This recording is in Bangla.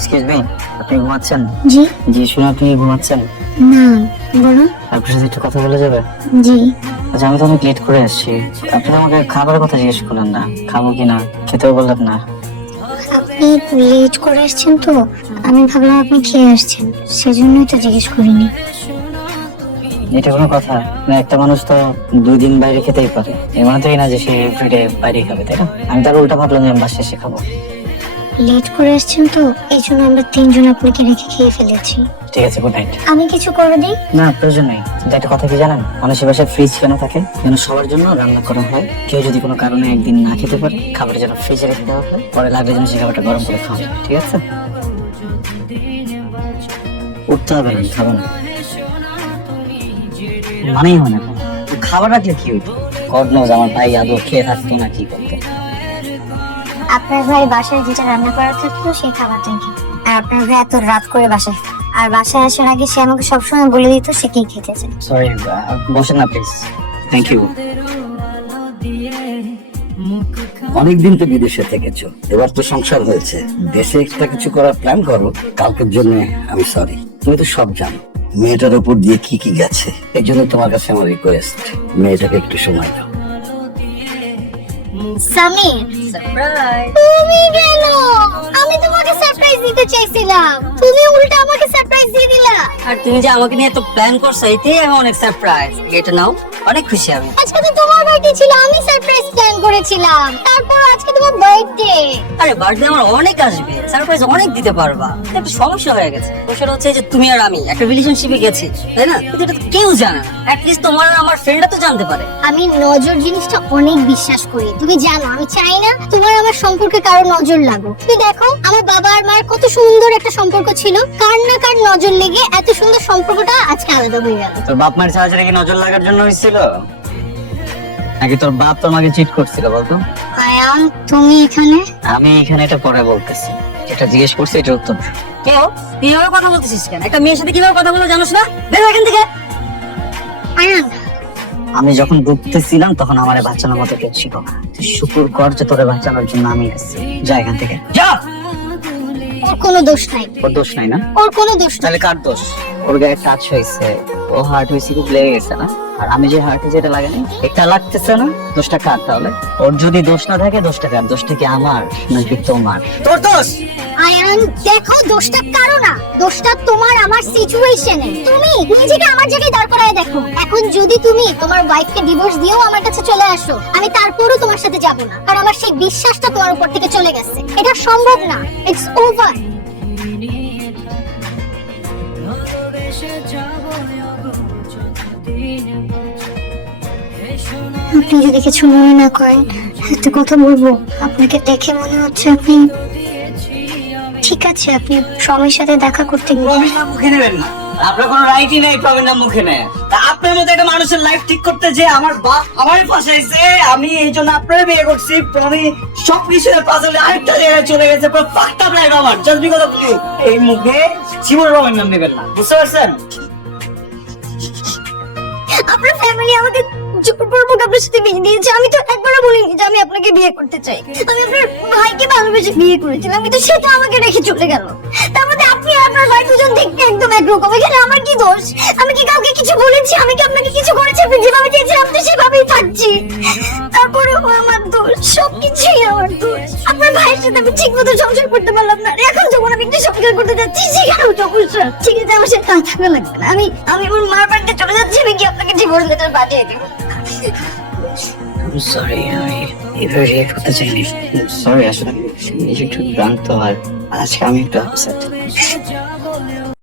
এক্সকিউজ মি, আপনি ঘুমাচ্ছেন? জি জি, শুনে আপনি ঘুমাচ্ছেন? না, বলুন। আপনার সাথে একটু কথা বলা যাবে? জি, আচ্ছা, আমি তো অনেক লেট করে আসছি। আপনি তো আমাকে খাবারের কথা জিজ্ঞেস করলেন না, খাবো কিনা, খেতেও বললেন না। আপনি লেট করে আসছেন তো আমি ভাবলাম আপনি খেয়ে আসছেন, সেজন্যই তো জিজ্ঞেস করিনি। এটা কোনো কথা না? একটা মানুষ তো 2 দিন বাইরে খেতেই পারে, এর মানে তো এই না যে সে এভরিডে বাইরে খাবে, তাই না? আমি তার উল্টা ভাবলাম যে আমি বাসায় এসে খাবো। লেট করে আসছেন তো এই জন্য আমরা তিনজন আপনাকে রেখে খেয়ে ফেলেছি। ঠিক আছে, গুড নাইট। আমি কিছু করে দিই? না, প্রয়োজন নেই। কিন্তু একটা কথা কি জানেন, মানুষের বাসায় ফ্রিজ কেন থাকে? যেন সবার জন্য রান্না করা হয়। কেউ যদি কোনো কারণে একদিন না খেতে পারে, খাবার যেন ফ্রিজে রেখে দেওয়া হয়, পরে লাগলে যেন সে খাবারটা গরম করে খাওয়া যায়। ঠিক আছে? উঠতে হবে না, খাবো না মানেই হয় না। খাবার রাখলে কি হইতো? গড নোজ আমার ভাই আদৌ খেয়ে থাকতো না কি করতো। আপনার ভাই বাসায় যেটা রান্না করা থাকতো সেই খাবারটাই খেত। আর আপনার ভাই এত রাত করে বাসায়, আর বাসায় আসার আগে সে আমাকে সবসময় বলে দিত সে কি খেতে চায়। সরি, বসেন না প্লিজ। Thank you. অনেকদিন তো বিদেশে থেকেছো, এবার তো সংসার হয়েছে, দেশে একটা কিছু করার প্ল্যান করো। কালকের জন্য আমি সরি, তুমি তো সব জানো মেয়েটার উপর দিয়ে কি কি গেছে। এই জন্য তোমার কাছে আমার রিকোয়েস্ট, মেয়েটাকে একটু সময় দাও। সামির, তুমি কেন? আমি তোমাকে সারপ্রাইজ দিতে চাইছিলাম, তুমি উল্টা আমাকে সারপ্রাইজ দিয়ে দিলা। আর তুমি যে আমাকে নিয়ে এত প্ল্যান করছো, এতেই আমি অনেক সারপ্রাইজ। এটা নাও, অনেক খুশি আমি। আজকে তো তোমার বার্থডে ছিল, আমি সারপ্রাইজ প্ল্যান করেছিলাম। তারপর আজকে তোমার বার্থডে। আরে বার্থডে আমার অনেক আসবে, সারপ্রাইজ অনেক দিতে পারবা। একটা সমস্যা হয়ে গেছে, সেটা হচ্ছে যে তুমি আর আমি একটা রিলেশনশিপে গেছি, তাই না? কিন্তু এটা তো কেউ জানে না, অ্যাটলিস্ট তোমার আর আমার ফ্রেন্ডরা তো জানতে পারে। আমি নজর জিনিসটা অনেক বিশ্বাস করি, তুমি জানো। আমি চাই না তোমার আমার সম্পর্কে কারো নজর লাগুক। তুমি দেখো আমার বাবা আর মার কত সুন্দর একটা সম্পর্ক ছিল, কার না কার নজর লেগে এত সুন্দর সম্পর্কটা আজকে আলাদা হয়ে গেল। তোর বাপ মায়ের ছাড়া কি নজর লাগার জন্য হয়েছিল, নাকি তোর বাপ তোর মাকে চিট করছিল বলতো? আয়ান, তুমি এখানে? আমি এখানে এটা পরে বলতেছি, যেটা জিজ্ঞেস করছি এটা উত্তর। কেউ কিভাবে কথা বলতেছিস কেন? একটা মেয়ের সাথে কিভাবে কথা বলো জানোস না? বের হ এখান থেকে। আয়ান, আমি যখন ডুবতেছিলাম তখন আমার বাঁচানোর মতো কেউ ছিল না। তুই শুকুর কর যে তোরে বাঁচানোর জন্য আমি আছি। যা এখান থেকে যা। ওর কোনো দোষ নাই। ওর দোষ নাই না? ওর কোনো দোষ নাই। তাহলে কার দোষ? ওর গায়ে টাচ হয়েছে, ও হার্ট হয়েছে, খুব লেগে গেছে না? আর আমি যে হার্টে যেটা লাগেনি, এটা লাগতেছে না, দোষটা কার তাহলে? ওর যদি দোষ না থাকে দোষটা কার? দোষটা কি আমার নাকি তোমার? তোর দোষ। আয়ান দেখো, দোষটা কারো না, দোষটা তোমার আমার সিচুয়েশনে। তুমি নিজেকে আমার জায়গায় দাঁড় করায় দেখো। এখন যদি তুমি তোমার ওয়াইফকে ডিভোর্স দিয়েও আমার কাছে চলে আসো, আমি তারপরও তোমার সাথে যাব না, কারণ আমার সেই বিশ্বাসটা তোমার উপর থেকে চলে গেছে। এটা সম্ভব না, ইটস ওভার। আপনি যদি কিছু মনে না করেন, একটা কথা বলবো। আপনাকে দেখে মনে হচ্ছে আপনি ঠিক আছে। আপনি স্বামীর সাথে দেখা করতে গেলেন। প্রবীণ নাম মুখে নেবেন না, আপনার কোনো রাইটই নেই প্রবীণ নাম মুখে নেয়। তা আপনার মতো একটা মানুষের লাইফ ঠিক করতে যে আমার বাপ আমার ফাঁসাইছে, আমি এই জন্য আপনার বিয়ে করছি। প্রবীণ সবকিছু পাশে আরেকটা জায়গায় চলে গেছে, পুরো ফাঁকটা লাইফ আমার। Just because of you. এই মুখে জীবন প্রবীণ নাম নেবেন না, বুঝতে পারছেন? আপনার ফ্যামিলি আমাকে জোরপূর্বক আপনার সাথে বিয়ে দিয়েছে। আমি তো একবারও বলিনি যে আমি আপনাকে বিয়ে করতে চাই। আমি আপনার ভাইকে ভালোবেসে বিয়ে করেছিলাম, কিন্তু সেটা আমাকে রেখে চলে গেল। তার মধ্যে আপনি আর আপনার ভাই দুজন দেখতে একদম একরকম। এখানে আমার কি দোষ? আমি কি কাউকে কিছু বলেছি? আমি কি আপনাকে কিছু করেছি? আপনি যেভাবে চেয়েছিলাম তো সেভাবেই থাকছি। তারপরে আমার দোষ, সবকিছুই আমার দোষ। আপনার ভাইয়ের সাথে আমি ঠিক মতো সংসার করতে পারলাম না। আর এখন যখন আমি একটু সংসার করতে যাচ্ছি সেখানেও সমস্যা। ঠিক আছে, আমার সাথে আর থাকা লাগবে না। আমি আমার মার বাড়িতে চলে যাচ্ছি। আমি কি আপনাকে ডিভোর্স লেটার পাঠিয়ে দেবো? সরি, আমি এভাবে রিয়েক্ট করতে চাইনি। সরি, আসলে নিজে একটু ক্লান্ত আর আজকে আমি একটু আপসেট।